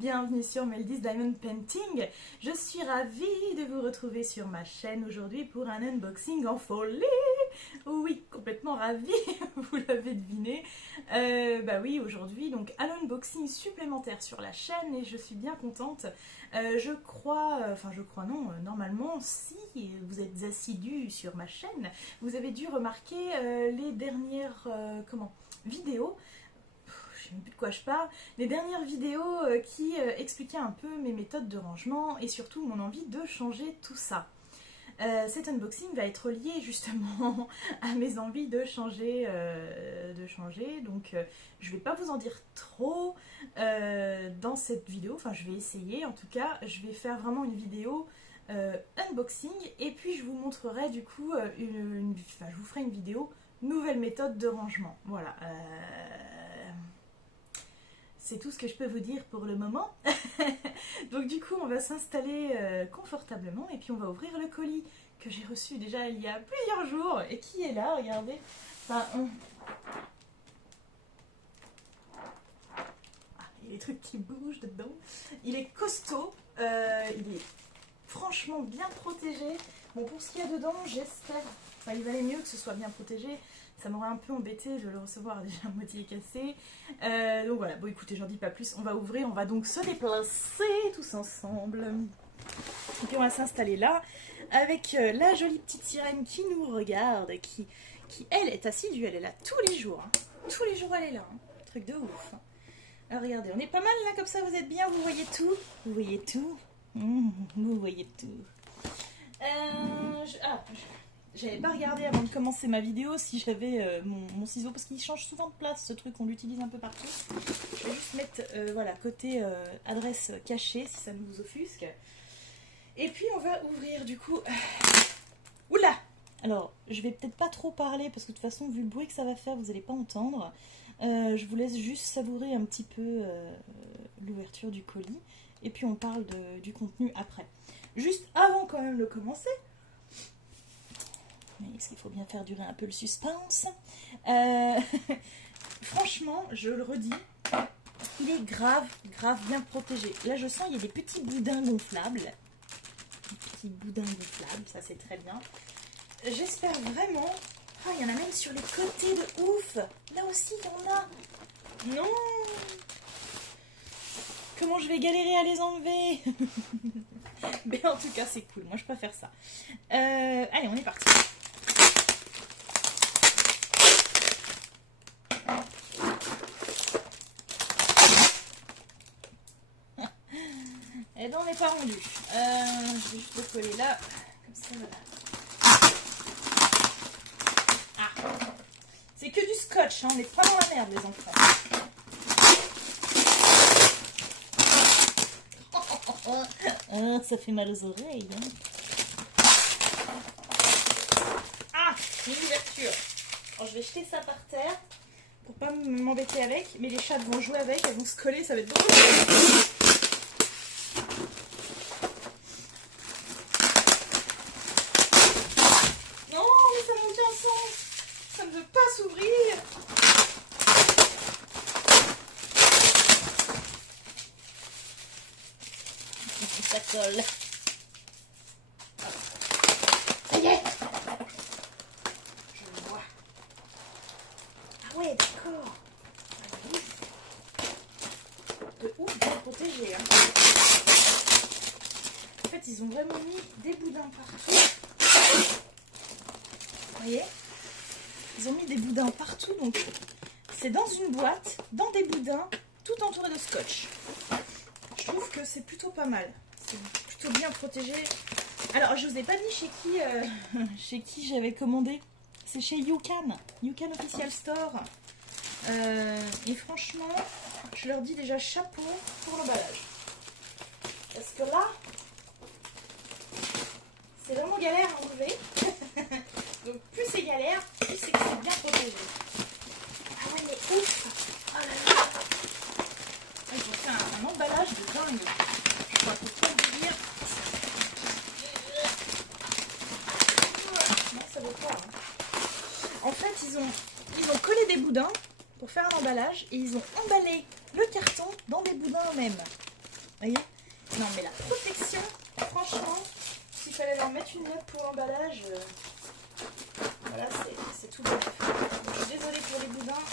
bienvenue sur Meldy's Diamond Painting. Je suis ravie de vous retrouver sur ma chaîne aujourd'hui pour un unboxing en folie. Oui, complètement ravie, vous l'avez deviné. Bah oui, aujourd'hui, donc un unboxing supplémentaire sur la chaîne et je suis bien contente. Je crois non, normalement, si vous êtes assidus sur ma chaîne, vous avez dû remarquer les dernières vidéos. Je sais même plus de quoi je parle, les dernières vidéos qui expliquaient un peu mes méthodes de rangement et surtout mon envie de changer tout ça. Cet unboxing va être lié justement à mes envies de changer, donc je vais pas vous en dire trop dans cette vidéo, enfin je vais essayer, en tout cas je vais faire vraiment une vidéo unboxing et puis je vous montrerai du coup, je vous ferai une vidéo nouvelle méthode de rangement, voilà. C'est tout ce que je peux vous dire pour le moment. Donc du coup, on va s'installer confortablement et puis on va ouvrir le colis que j'ai reçu déjà il y a plusieurs jours et qui est là, regardez. Enfin, il y a des trucs qui bougent dedans. Il est costaud, il est franchement bien protégé. Bon, pour ce qu'il y a dedans, j'espère... Enfin, il valait mieux que ce soit bien protégé. Ça m'aurait un peu embêté de le recevoir déjà à moitié cassé. Donc voilà, bon écoutez, j'en dis pas plus. On va ouvrir, on va donc se déplacer tous ensemble. Et puis on va s'installer là avec la jolie petite sirène qui nous regarde, qui elle est assidue, elle est là tous les jours. Hein. Tous les jours elle est là, hein. Truc de ouf. Hein. Alors regardez, on est pas mal là comme ça, vous êtes bien, vous voyez tout. Vous voyez tout. Vous voyez tout. J'avais pas regardé avant de commencer ma vidéo si j'avais mon ciseau, parce qu'il change souvent de place ce truc, on l'utilise un peu partout. Je vais juste mettre voilà, côté adresse cachée si ça ne vous offusque. Et puis on va ouvrir du coup... Oula! Alors je vais peut-être pas trop parler parce que de toute façon vu le bruit que ça va faire vous n'allez pas entendre. Je vous laisse juste savourer un petit peu l'ouverture du colis et puis on parle du contenu après. Juste avant quand même de commencer, parce qu'il faut bien faire durer un peu le suspense. Franchement, je le redis, il est grave bien protégé. Là, je sens il y a des petits boudins gonflables. Des petits boudins gonflables, ça c'est très bien. J'espère vraiment... Ah, il y en a même sur les côtés de ouf. Là aussi, il y en a. Non. Comment je vais galérer à les enlever. Mais en tout cas, c'est cool. Moi, je préfère ça. Allez, on est parti. Et ben on n'est pas rendu. Je vais juste le coller là. Comme ça, voilà. Ah. C'est que du scotch, hein. On n'est pas dans la merde, les enfants. Ça fait mal aux oreilles. Hein. Ah, une ouverture. Alors, je vais jeter ça par terre pour pas m'embêter avec. Mais les chats vont jouer avec, elles vont se coller, ça va être drôle. Ça colle. Ça y est. Je le vois. Ah ouais, d'accord. De ouf, bien protégé. Hein. En fait, ils ont vraiment mis des boudins partout. Vous voyez? Ils ont mis des boudins partout, donc c'est dans une boîte, dans des boudins, tout entouré de scotch. Je trouve que c'est plutôt pas mal. C'est plutôt bien protégé. Alors, je vous ai pas dit chez qui j'avais commandé. C'est chez YouCan. YouCan Official Store. Et franchement, je leur dis déjà chapeau pour l'emballage. Parce que là, c'est vraiment galère à enlever. Donc, plus c'est galère, plus c'est que c'est bien protégé. Ah ouais, mais ouf! Oh là là! Ils ont fait un emballage de dingue. Je crois que tout vous dire. Non, ça vaut pas. Hein. En fait, ils ont collé des boudins pour faire un emballage et ils ont emballé le carton dans des boudins eux-mêmes. voyez? Non mais la protection, franchement, s'il fallait leur mettre une note pour l'emballage, voilà, c'est tout bon. Je suis désolée pour les boudins,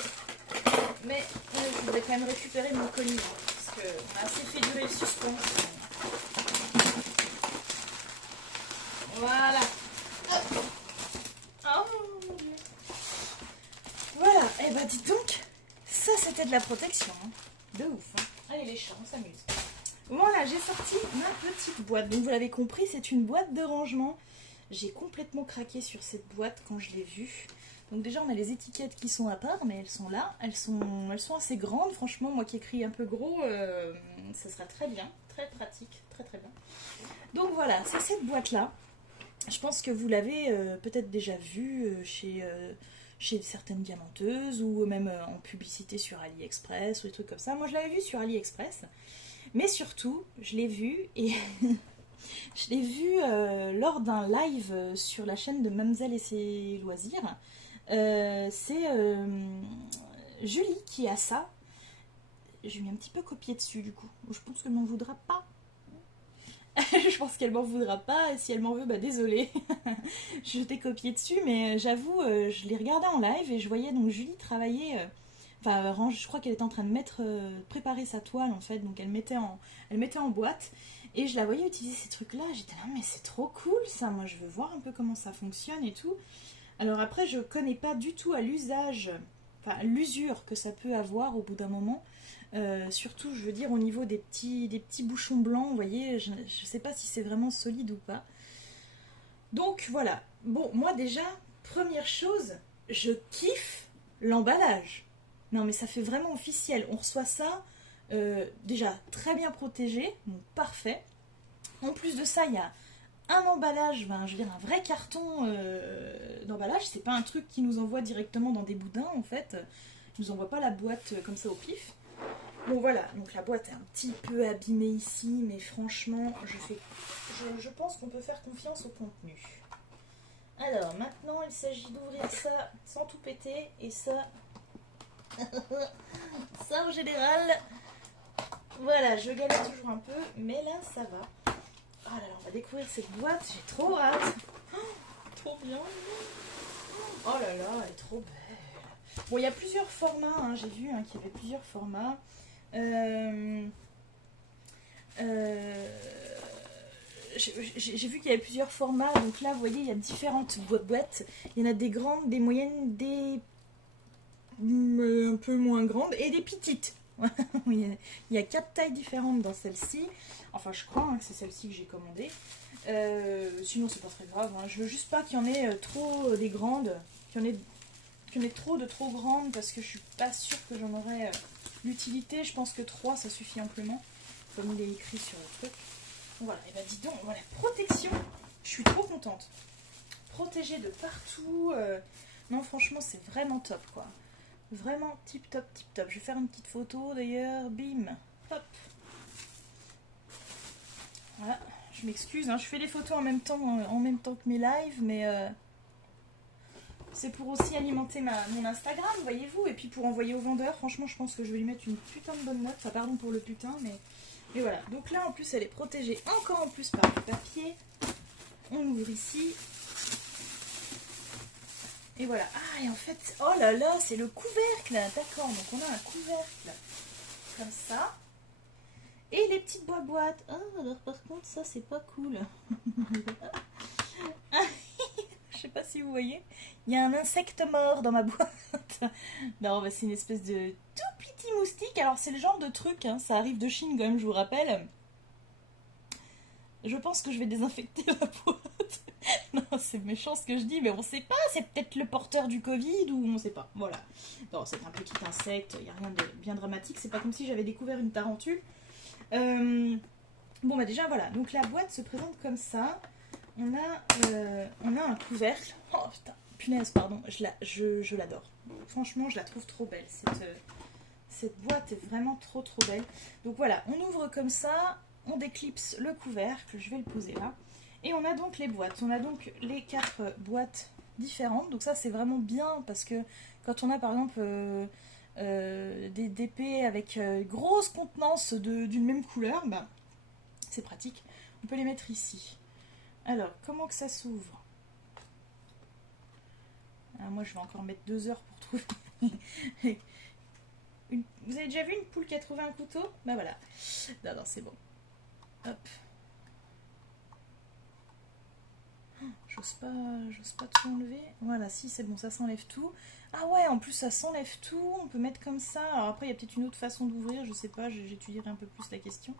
mais je voudrais quand même récupérer mon colis, parce qu'on a assez fait durer le suspense. Voilà. Hop. Oh mon Dieu. Voilà, et bah dites donc, ça c'était de la protection, hein. De ouf. Hein. Allez les chats, on s'amuse. Voilà, j'ai sorti ma petite boîte. Donc vous l'avez compris, c'est une boîte de rangement. J'ai complètement craqué sur cette boîte quand je l'ai vue. Donc déjà on a les étiquettes qui sont à part, mais elles sont là. Elles sont assez grandes, franchement. Moi qui écris un peu gros, ça sera très bien, très pratique, très très bien. Donc voilà, c'est cette boîte-là. Je pense que vous l'avez peut-être déjà vue chez certaines diamanteuses ou même en publicité sur AliExpress ou des trucs comme ça. Moi je l'avais vue sur AliExpress. Mais surtout, je l'ai vu et je l'ai vu lors d'un live sur la chaîne de Mamzelle et ses loisirs. C'est Julie qui a ça. Je lui ai un petit peu copié dessus du coup. Je pense qu'elle m'en voudra pas. Je pense qu'elle m'en voudra pas. Et si elle m'en veut, bah désolée. Je t'ai copié dessus, mais j'avoue, je l'ai regardé en live et je voyais donc Julie travailler. Enfin, je crois qu'elle était en train de préparer sa toile en fait, donc elle mettait en boîte. Et je la voyais utiliser ces trucs-là. J'étais là, mais c'est trop cool ça. Moi, je veux voir un peu comment ça fonctionne et tout. Alors après, je connais pas du tout à l'usage, enfin l'usure que ça peut avoir au bout d'un moment. Surtout, je veux dire, au niveau des petits bouchons blancs, vous voyez, je sais pas si c'est vraiment solide ou pas. Donc voilà. Bon, moi déjà, première chose, je kiffe l'emballage. Non mais ça fait vraiment officiel. On reçoit ça déjà très bien protégé, donc parfait. En plus de ça, il y a un emballage, je veux dire un vrai carton d'emballage. C'est pas un truc qui nous envoie directement dans des boudins en fait. Ils nous envoie pas la boîte comme ça au pif. Bon voilà, donc la boîte est un petit peu abîmée ici, mais franchement, je pense qu'on peut faire confiance au contenu. Alors maintenant, il s'agit d'ouvrir ça sans tout péter et ça. Ça en général, voilà, je galère toujours un peu, mais là ça va. Oh là là, on va découvrir cette boîte, j'ai trop hâte. Oh, trop bien. Oh là là, elle est trop belle. Bon, il y a plusieurs formats, hein, j'ai vu qu'il y avait plusieurs formats. J'ai vu qu'il y avait plusieurs formats, donc là vous voyez il y a différentes boîtes. Il y en a des grandes, des moyennes, des un peu moins grandes et des petites. Il y a 4 tailles différentes dans celle-ci. Enfin je crois que c'est celle-ci que j'ai commandée. Sinon c'est pas très grave, hein. Je veux juste pas qu'il y en ait trop des grandes, qu'il y en ait trop de trop grandes parce que je suis pas sûre que j'en aurai l'utilité. Je pense que 3 ça suffit amplement comme il est écrit sur le truc. Voilà, et bah dis donc, voilà, protection, je suis trop contente. Protégée de partout. Non, franchement, c'est vraiment top, quoi. Vraiment tip top, tip top. Je vais faire une petite photo d'ailleurs. Bim, hop. Voilà, je m'excuse, hein, je fais les photos en même temps que mes lives, mais c'est pour aussi alimenter mon Instagram, voyez-vous, et puis pour envoyer aux vendeurs. Franchement, je pense que je vais lui mettre une putain de bonne note. Enfin, pardon pour le putain, mais... Et voilà, donc là en plus elle est protégée encore en plus par le papier. On ouvre ici. Et voilà. Ah, et en fait, oh là là, c'est le couvercle. D'accord, donc on a un couvercle comme ça. Et les petites boîtes. Ah, alors par contre, ça c'est pas cool. Je sais pas si vous voyez. Il y a un insecte mort dans ma boîte. Non, bah, c'est une espèce de tout petit moustique. Alors c'est le genre de truc, hein, ça arrive de Chine quand même, je vous rappelle. Je pense que je vais désinfecter la boîte. Non, c'est méchant ce que je dis, mais on sait pas. C'est peut-être le porteur du Covid ou on sait pas. Voilà. Non, c'est un petit insecte. Il n'y a rien de bien dramatique. C'est pas comme si j'avais découvert une tarentule. Bon, bah déjà, voilà. Donc la boîte se présente comme ça. On a un couvercle. Oh putain, punaise, pardon. Je l'adore. Franchement, je la trouve trop belle. Cette boîte est vraiment trop trop belle. Donc voilà, on ouvre comme ça. On déclipse le couvercle. Je vais le poser là. Et on a donc les boîtes. On a donc les 4 boîtes différentes. Donc ça, c'est vraiment bien parce que quand on a par exemple des DP avec grosse contenance d'une même couleur, bah, c'est pratique. On peut les mettre ici. Alors, comment que ça s'ouvre? Moi, je vais encore mettre 2 heures pour trouver. Vous avez déjà vu une poule qui a trouvé un couteau? Ben voilà. Non, non, c'est bon. Hop. J'ose pas tout enlever. Voilà, si, c'est bon, ça s'enlève tout. Ah ouais, en plus, ça s'enlève tout. On peut mettre comme ça. Alors après, il y a peut-être une autre façon d'ouvrir. Je sais pas, j'étudierai un peu plus la question.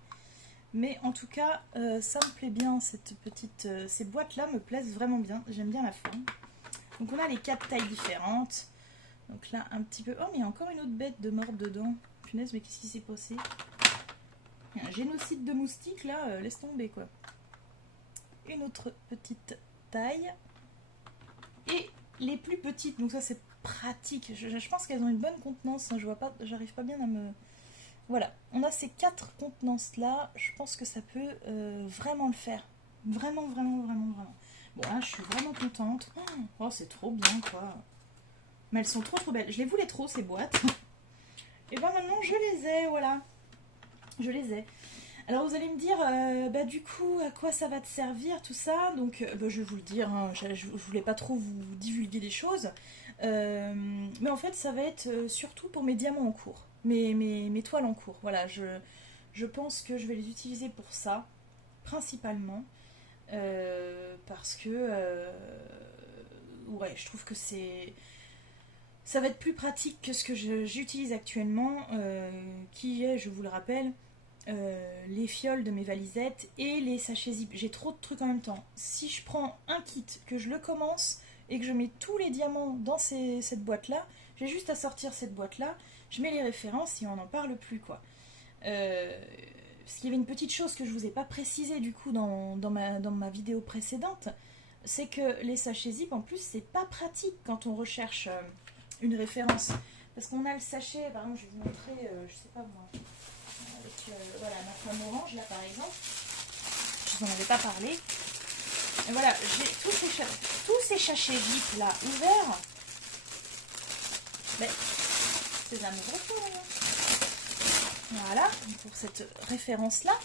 Mais en tout cas, ça me plaît bien, ces boîtes-là me plaisent vraiment bien. J'aime bien la forme. Donc on a les 4 tailles différentes. Donc là, un petit peu... Oh, mais il y a encore une autre bête de morte dedans. Punaise, mais qu'est-ce qui s'est passé? Il y a un génocide de moustiques, là. Laisse tomber, quoi. Une autre petite taille. Et les plus petites. Donc ça, c'est pratique. Je pense qu'elles ont une bonne contenance. Hein. Je vois pas... J'arrive pas bien à me... Voilà. On a ces 4 contenances-là. Je pense que ça peut vraiment le faire. Vraiment, vraiment, vraiment, vraiment. Bon, là, je suis vraiment contente. Oh, c'est trop bien, quoi. Mais elles sont trop, trop belles. Je les voulais trop, ces boîtes. Et ben maintenant, je les ai, voilà. Je les ai. Alors, vous allez me dire, bah du coup, à quoi ça va te servir, tout ça? Donc, bah, je vais vous le dire, hein, je voulais pas trop vous divulguer des choses. Mais en fait, ça va être surtout pour mes diamants en cours. Mes toiles en cours. Voilà, je pense que je vais les utiliser pour ça, principalement. Parce que ouais, je trouve que ça va être plus pratique que ce que j'utilise actuellement, qui est, je vous le rappelle, les fioles de mes valisettes et les sachets zip. J'ai trop de trucs en même temps. Si je prends un kit, que je le commence et que je mets tous les diamants dans cette boîte là, j'ai juste à sortir cette boîte là, je mets les références et on n'en parle plus, quoi. Parce qu'il y avait une petite chose que je vous ai pas précisé du coup dans ma vidéo précédente, c'est que les sachets zip, en plus, c'est pas pratique quand on recherche une référence. Parce qu'on a le sachet, par exemple, je vais vous montrer, je sais pas moi, avec voilà, ma flamme orange là par exemple, je vous en avais pas parlé. Et voilà, j'ai tous ces sachets zip là ouverts, mais c'est de la mauvaise chose. Voilà, pour cette référence-là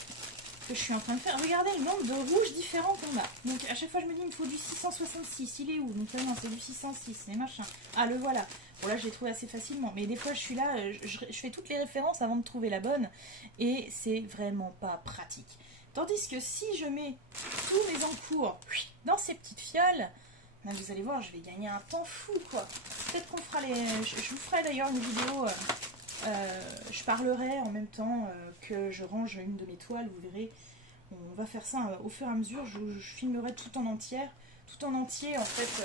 que je suis en train de faire. Regardez le nombre de rouges différents qu'on a. Donc à chaque fois je me dis, il me faut du 666. Il est où? Donc non, c'est du 606, et machin. Ah, le voilà. Bon, là je l'ai trouvé assez facilement. Mais des fois je suis là, je fais toutes les références avant de trouver la bonne. Et c'est vraiment pas pratique. Tandis que si je mets tous mes encours dans ces petites fioles, là, vous allez voir, je vais gagner un temps fou, quoi. Peut-être qu'on fera les... Je vous ferai d'ailleurs une vidéo... je parlerai en même temps que je range une de mes toiles, vous verrez, on va faire ça au fur et à mesure, je filmerai tout en entier en fait,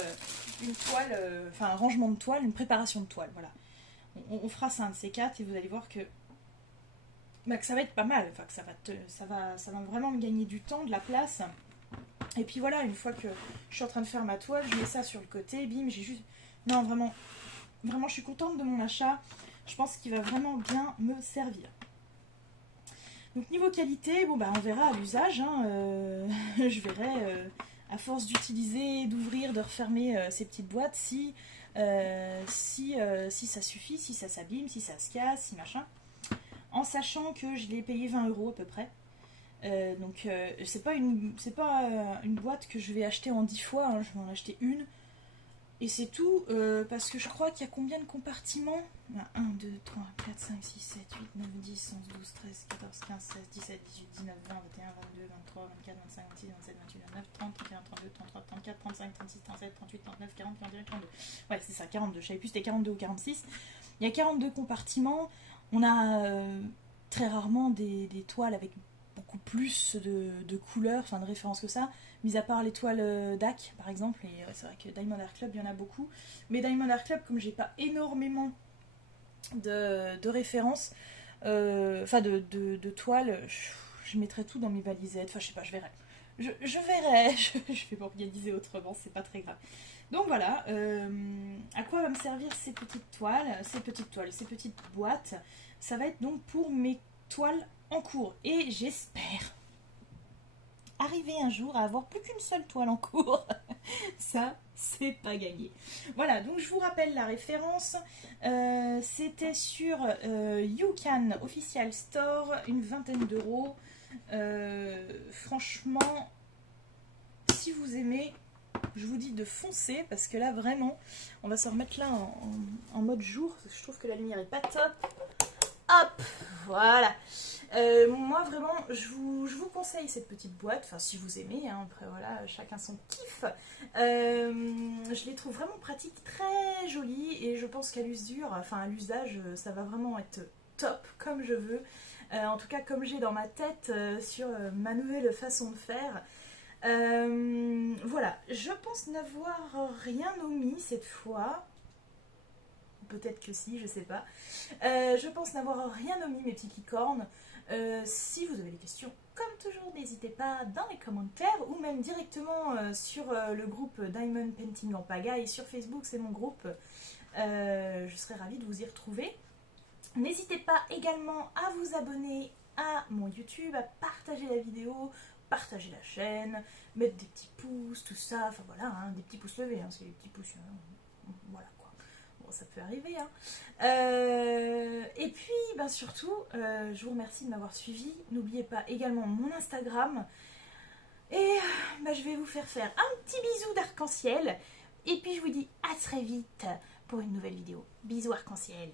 une toile, enfin un rangement de toile, une préparation de toile, voilà. On fera ça un de ces 4 et vous allez voir que ça va être pas mal, enfin que ça va vraiment me gagner du temps, de la place. Et puis voilà, une fois que je suis en train de faire ma toile, je mets ça sur le côté, bim, j'ai juste... Non, vraiment, je suis contente de mon achat. Je pense qu'il va vraiment bien me servir. Donc niveau qualité, bon bah on verra à l'usage. Hein, je verrai à force d'utiliser, d'ouvrir, de refermer ces petites boîtes si ça suffit, si ça s'abîme, si ça se casse, si machin. En sachant que je l'ai payé 20 € à peu près. Donc c'est pas une boîte que je vais acheter en 10 fois. Hein, je vais en acheter une. Et c'est tout, parce que je crois qu'il y a combien de compartiments? 1, 2, 3, 4, 5, 6, 7, 8, 9, 10, 11, 12, 13, 14, 15, 16, 17, 18, 19, 20, 21, 22, 23, 24, 25, 26, 27, 28, 29, 30, 31, 32, 33, 34, 35, 36, 37, 38, 39, 40, 41, 42. Ouais, c'est ça, 42. Je savais plus si c'était 42 ou 46. Il y a 42 compartiments. On a très rarement des toiles avec beaucoup plus de couleurs, enfin de références que ça. Mis à part l'étoile DAC par exemple, et c'est vrai que Diamond Art Club il y en a beaucoup, mais Diamond Art Club, comme j'ai pas énormément de références, enfin de toiles, je mettrai tout dans mes valisettes, enfin je sais pas, je verrai. Je verrai, je vais m'organiser autrement, c'est pas très grave. Donc voilà, à quoi va me servir ces petites boîtes? Ça va être donc pour mes toiles en cours, et j'espère arriver un jour à avoir plus qu'une seule toile en cours. Ça, c'est pas gagné. Voilà, donc je vous rappelle la référence. C'était sur YouCan Official Store, une vingtaine d'euros. Franchement, si vous aimez, je vous dis de foncer parce que là vraiment, on va se remettre là en mode jour. Je trouve que la lumière est pas top. Hop, voilà. Moi vraiment, je vous conseille cette petite boîte. Enfin, si vous aimez, hein, après voilà, chacun son kiff. Je les trouve vraiment pratiques, très jolies et je pense qu'à l'usure, enfin à l'usage, ça va vraiment être top comme je veux. En tout cas, comme j'ai dans ma tête sur ma nouvelle façon de faire. Voilà, je pense n'avoir rien omis cette fois. Peut-être que si, je sais pas. Je pense n'avoir rien omis, mes petites licornes. Si vous avez des questions, comme toujours, n'hésitez pas dans les commentaires ou même directement sur le groupe Diamond Painting en pagaille. Sur Facebook, c'est mon groupe. Je serais ravie de vous y retrouver. N'hésitez pas également à vous abonner à mon YouTube, à partager la vidéo, partager la chaîne, mettre des petits pouces, tout ça. Enfin voilà, hein, des petits pouces levés, hein, c'est des petits pouces. Voilà quoi. Bon, ça peut arriver. Hein. Et puis, ben, surtout, je vous remercie de m'avoir suivi. N'oubliez pas également mon Instagram. Et ben, je vais vous faire un petit bisou d'arc-en-ciel. Et puis, je vous dis à très vite pour une nouvelle vidéo. Bisous arc-en-ciel.